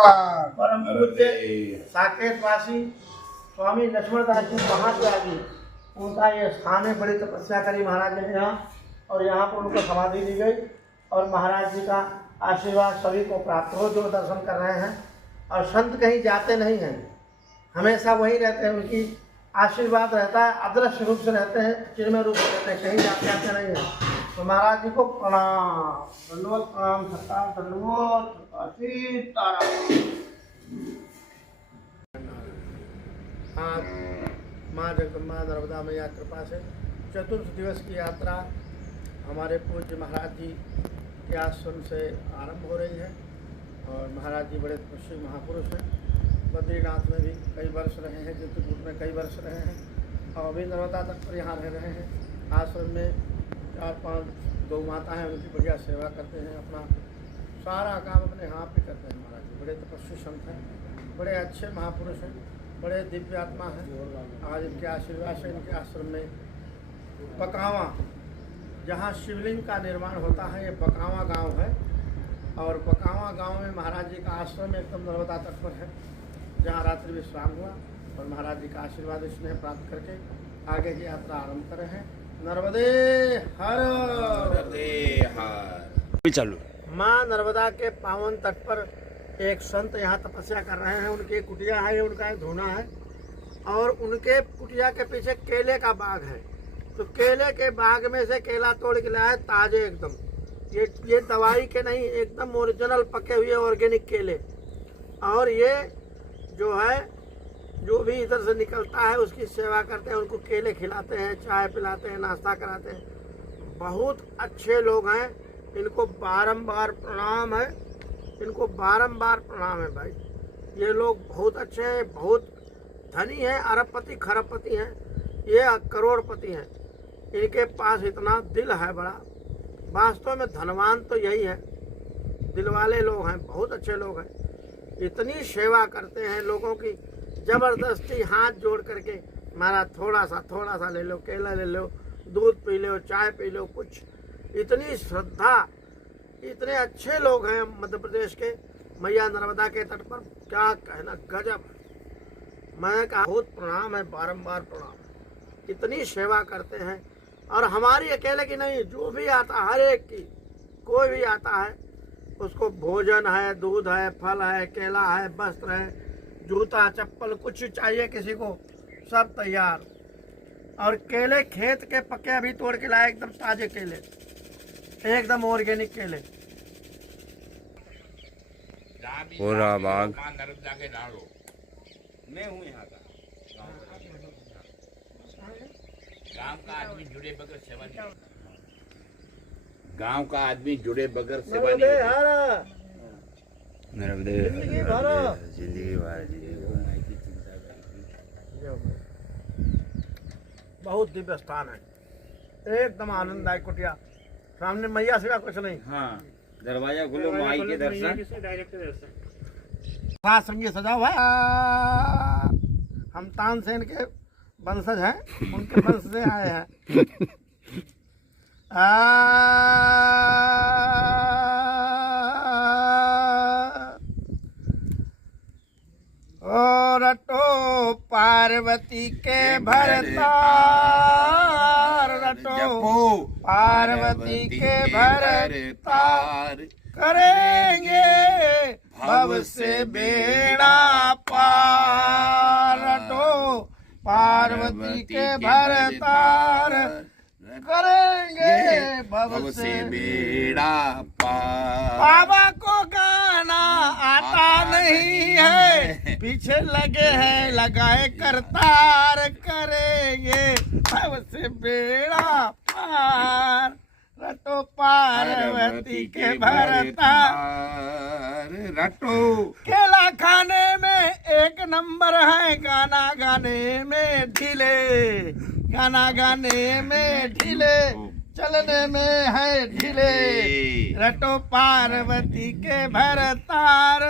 परम पूज्य साकेतवासी स्वामी लक्ष्मणदास जी महात्यागी, उनका ये स्थान है। बड़ी तपस्या करी महाराज ने यहाँ, और यहाँ पर उनको समाधि दी गई। और महाराज जी का आशीर्वाद सभी को प्राप्त हो जो दर्शन कर रहे हैं। और संत कहीं जाते नहीं हैं, हमेशा वहीं रहते हैं, उनकी आशीर्वाद रहता है, अदृश्य रूप से रहते हैं, चिन्मय रूप से रहते हैं, कहीं जाते नहीं हैं। तो महाराज जी को प्रणाम, दंडवत प्रणाम, सरकार दंडवत, सीताराम। आज माँ जगदम्बा नर्मदा मैया कृपा से चतुर्थ दिवस की यात्रा हमारे पूज्य महाराज जी के आश्रम से आरंभ हो रही है। और महाराज जी बड़े तपस्वी महापुरुष हैं। बद्रीनाथ में भी कई वर्ष रहे हैं, चित्रकूट में कई वर्ष रहे हैं, और अभी नर्मदा तक पर यहाँ रह रहे हैं। आश्रम में 4-5 गौ माता हैं, उनकी बढ़िया सेवा करते हैं, अपना सारा काम अपने हाथ पे करते हैं। महाराज जी बड़े तपस्वी संत हैं, बड़े अच्छे महापुरुष हैं, बड़े दिव्य आत्मा हैं। आज इनके आशीर्वाद से इनके आश्रम में बकावा, जहाँ शिवलिंग का निर्माण होता है, ये बकावा गांव है। और बकावा गांव में महाराज जी का आश्रम एकदम नर्मदा तट पर है, जहाँ रात्रि विश्राम हुआ। और महाराज जी का आशीर्वाद स्नेह प्राप्त करके आगे की यात्रा आरंभ कर रहे हैं। नर्मदे हर, नर्मदे हर। चालू माँ नर्मदा के पावन तट पर एक संत यहाँ तपस्या कर रहे हैं। उनकी कुटिया है, उनका एक धूना है, और उनके कुटिया के पीछे केले का बाग है। तो केले के बाग में से केला तोड़ के लाया है, ताजे एकदम, ये दवाई के नहीं, एकदम ओरिजिनल पके हुए ऑर्गेनिक केले। और ये जो है, जो भी इधर से निकलता है उसकी सेवा करते हैं, उनको केले खिलाते हैं, चाय पिलाते हैं, नाश्ता कराते हैं। बहुत अच्छे लोग हैं, इनको बारंबार प्रणाम है, इनको बारंबार प्रणाम है भाई। ये लोग बहुत अच्छे हैं, बहुत धनी हैं, अरबपति खरबपति हैं, ये करोड़पति हैं। इनके पास इतना दिल है बड़ा। वास्तव में धनवान तो यही है, दिल वाले लोग हैं, बहुत अच्छे लोग हैं। इतनी सेवा करते हैं लोगों की, जबरदस्ती हाथ जोड़ करके मारा थोड़ा सा ले लो, केला ले लो, दूध पी लो, चाय पी लो, कुछ। इतनी श्रद्धा, इतने अच्छे लोग हैं मध्य प्रदेश के मैया नर्मदा के तट पर, क्या कहना, गजब। मैं कहा बहुत प्रणाम है, बारंबार प्रणाम। इतनी सेवा करते हैं, और हमारी अकेले की नहीं, जो भी आता हर एक की, कोई भी आता है उसको भोजन है, दूध है, फल है, केला है, वस्त्र है, जूता चप्पल, कुछ चाहिए किसी को, सब तैयार। और केले खेत के पके अभी तोड़ के लाए, एकदम ताजे केले, एकदम ऑर्गेनिक केले। पूरा बाग नर्मदा के डालो, मैं हूँ यहाँ का गांव का आदमी जुड़े बगैर सेवा नहीं, गांव का आदमी जुड़े बगैर सेवा नहीं। नर्मदे जिंदगी भर, जिंदगी भर बहुत दिव्य स्थान है, एकदम आनंददायक कुटिया। सामने मैया सिवा कुछ नहीं। हाँ, दरवाजा खोलो, माई के दर्शन। साथ संगी सजा हुआ है। हम तानसेन के वंशज हैं, उनके वंश से आए हैं। ओ रटो पार्वती के भरतार, रटो पार्वती के भरतार, करेंगे भव से बेड़ा पार। रटो पार्वती के भरतार, करेंगे भव से बेड़ा पार। बाबा को गाना आता नहीं है, पीछे लगे हैं लगाए करतार, करेंगे भव से बेड़ा पार। रटो पार्वती के भरतार, रटो। केला खाने में एक नंबर है, गाना गाने में ढीले, गाना गाने में ढीले, चलने में है ढीले। रटो पार्वती के भरतार,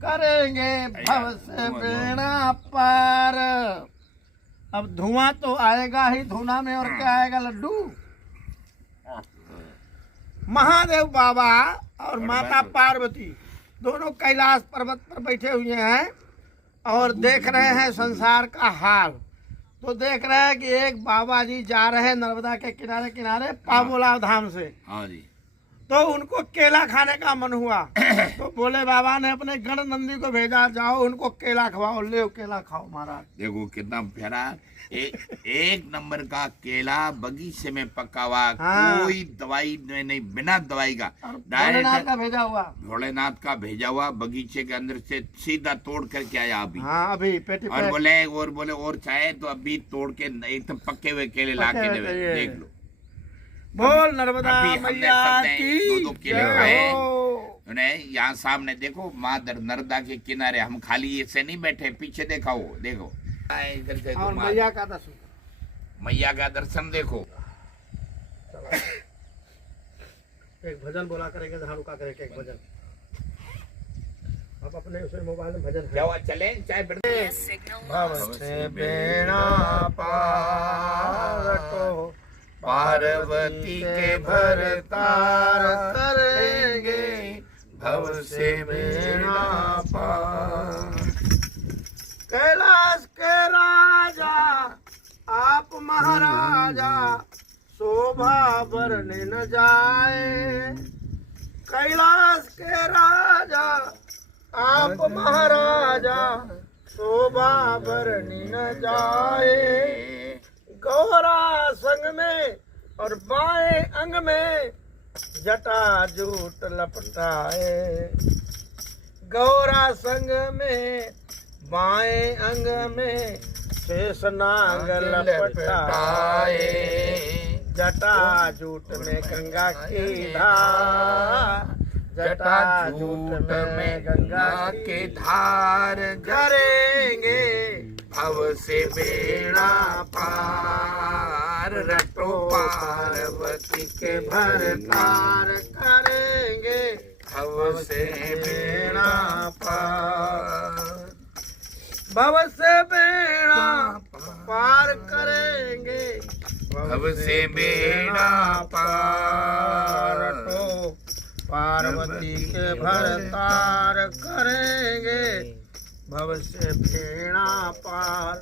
करेंगे भव से बेड़ा पार। अब धुआं तो आएगा ही धुना में, और क्या आएगा लड्डू। महादेव बाबा और माता पार्वती दोनों कैलाश पर्वत पर बैठे हुए हैं और देख रहे हैं संसार का हाल। तो देख रहे हैं कि एक बाबा जी जा रहे हैं नर्मदा के किनारे किनारे पावोला धाम से। हाँ जी। तो उनको केला खाने का मन हुआ तो बोले बाबा ने अपने गण नंदी को भेजा, जाओ उनको केला खवाओ, ले केला खाओ महाराज। देखो कितना प्यारा एक नंबर का केला बगीचे में पका हुआ। हाँ। कोई दवाई नहीं, बिना दवाई का भोलेनाथ का भेजा हुआ, भोलेनाथ का भेजा हुआ बगीचे के अंदर से सीधा तोड़ करके आया अभी। हाँ अभी पेटी और बोले और चाहे तो अभी तोड़ के एकदम पक्के हुए केले ला के देख लो। बोल नर्मदा अभी हमने मैया सबने की दो केले जय खाए। हो। उन्हें यहाँ सामने देखो माँ नर्मदा के किनारे, हम खाली ऐसे नहीं बैठे, पीछे देखा हो, देखो इधर से और मैया का दर्शन, मैया का दर्शन देखो। एक भजन बोला करेंगे, झाड़ू का करेंगे एक भजन। आप अपने उसे मोबाइल में भजन जाओ चले चाहे भव से बेड़ा पार को पार्वती के भरतार करेंगे, भव से बेड़ा पार। कैलाश के राजा आप महाराजा, शोभा बरने न जाए। कैलाश के राजा आप महाराजा, शोभा बरने न जाए। गौरा संग में और बाएं अंग में जटा जूट लपटाए। गौरा संग में बाएं अंग में शेष नाग लपटाए। जटा जूट में गंगा की धार, जटा जूट में गंगा की धार करेंगे, भव से बेड़ा पार रटो पार्वती के भरतार करेंगे, भव से बेड़ा पार। भव से बेड़ा पार करेंगे, भव से बेड़ा पार रटो पार्वती के भरतार करेंगे, भव से बेड़ा पार।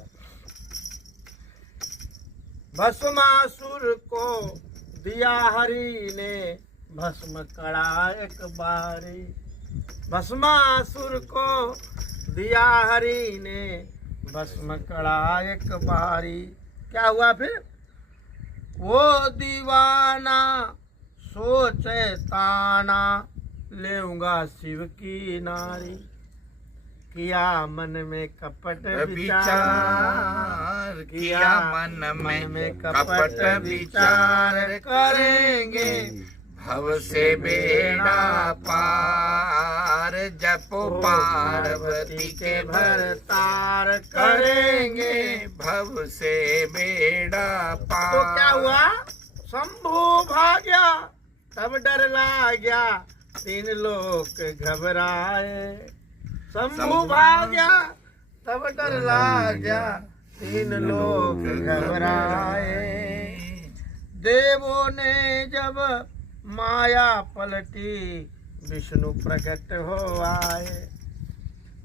भस्मासुर को दिया हरि ने भस्म कड़ा एक बारी। भस्मासुर को दिया हरि ने भस्म कड़ा एक बारी। क्या हुआ फिर? वो दीवाना सोचे ताना, लेऊंगा शिव की नारी। किया मन में कपट विचार, किया मन में कपट विचार करेंगे, भव से बेड़ा पार। जपो पार्वती के भरतार करेंगे, भव से बेड़ा पार। तो क्या हुआ? शंभू भाग्या तब डर लागया, तीन लोग घबराए। शंभू भाग्या तब डर लागया, तीन लोग घबराए। देवों ने जब माया पलटी, विष्णु प्रकट हो आए।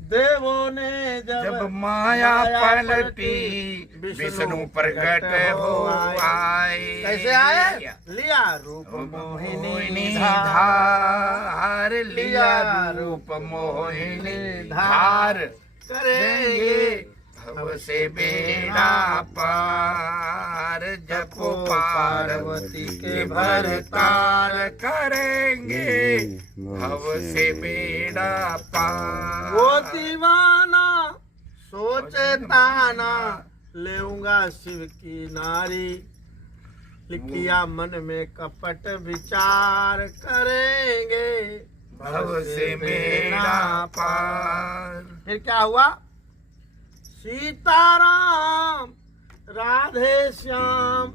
देवों ने जब माया पलटी, विष्णु प्रकट हो आए। कैसे आए? लिया रूप मोहिनी धार, लिया रूप मोहिनी धार करेंगे, भव से बेड़ा पार। जपो पार्वती के भरतार करेंगे, भव से बेड़ा पार। वो दीवाना सोचे ताना, लेऊंगा शिव की नारी। लिखिया मन में कपट विचार करेंगे, भव से बेड़ा पार। फिर क्या हुआ? सीताराम राधे श्याम,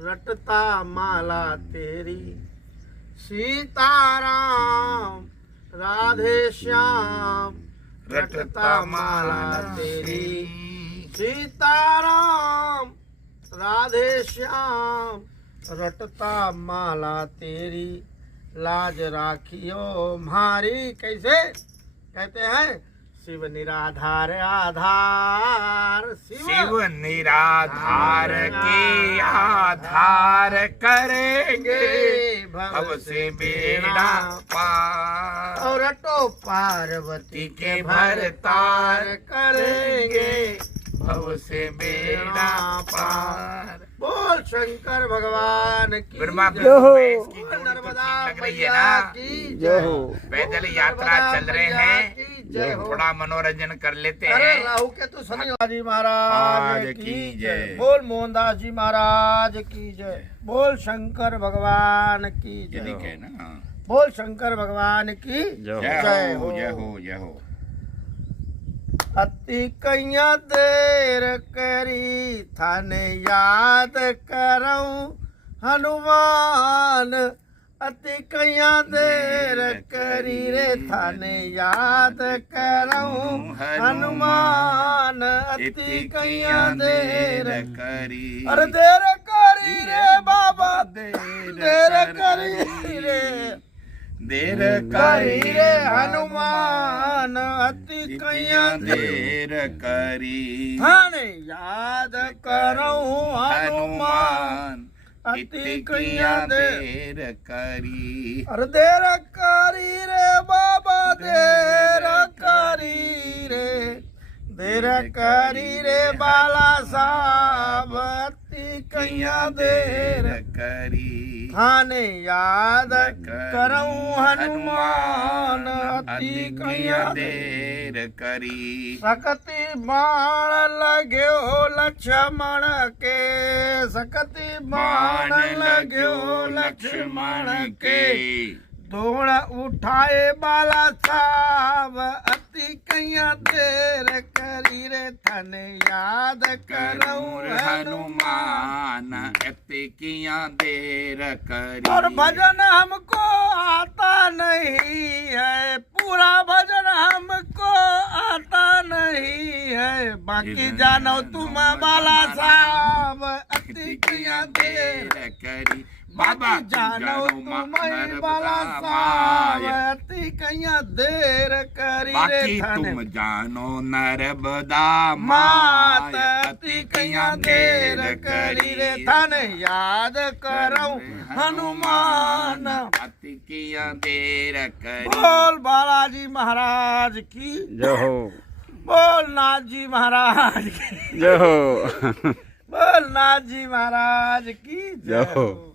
रटता माला तेरी। सीताराम राधे श्याम, रटता माला तेरी। सीताराम राधे श्याम, रटता माला तेरी। लाज राखियो म्हारी। कैसे कहते हैं? शिव निराधार आधार, शिव निराधार के आधार करेंगे भव से बेड़ा पार, और अटो पार्वती के भरतार करेंगे भव से बेड़ा पार। बोल शंकर भगवान की ब्रह्मा जय। विष्णु महेश की जोड़ी तो नर्मदा ठीक लग रही है मैया ना? की जय हो। पैदल यात्रा चल रहे मैया हैं, की जय हो। थोड़ा मनोरंजन कर लेते अरे हैं। राहु के तो शनिवार जी महाराज की जय। बोल मोहनदास जी महाराज की जय। बोल शंकर भगवान की ये जय लिखे हो। ना? बोल शंकर भगवान की जय हो। जय हो जय हो जय हो। अति कैया देर करी थाने याद करऊं हनुमान। अति कैया देर करी रे थाने याद करऊं हनुमान। अति कैया देर करी। अरे देर करी रे बाबा, देर करी रे, देर करी रे हनुमान। अति कैया देर करी थाने याद करऊं हनुमान। अति कैया देर करी। अरे देर करी रे बाबा, देर करी रे, देर करी रे बाला साहब। अति कैया देर करी थाने याद करऊं हनुमान। अति कैया देर करी। सकति बाण लग्यो लक्ष्मण के, सकति बाण लग्यो लक्ष्मण के। दौड़ उठाए बाला साहब। अति कैया देर करी रे थाने याद करऊं हनुमान। अति किया देर करी। और भजन हमको आता नहीं है, पूरा भजन हमको आता नहीं है। बाकी जानो तुम बाला साहब। अति कैया देर करी। बाबा जानो तुम बाला साहब। अति कैया देर करी रे बाकी थाने तुम जानो नर्मदा मात। अति कैया देर करी रे थाने याद करऊं हनुमान। अति किया देर करी। बोल बालाजी महाराज की जय हो। बोल नाथ जी महाराज की जय हो। बोल नाथ जी महाराज की जय हो।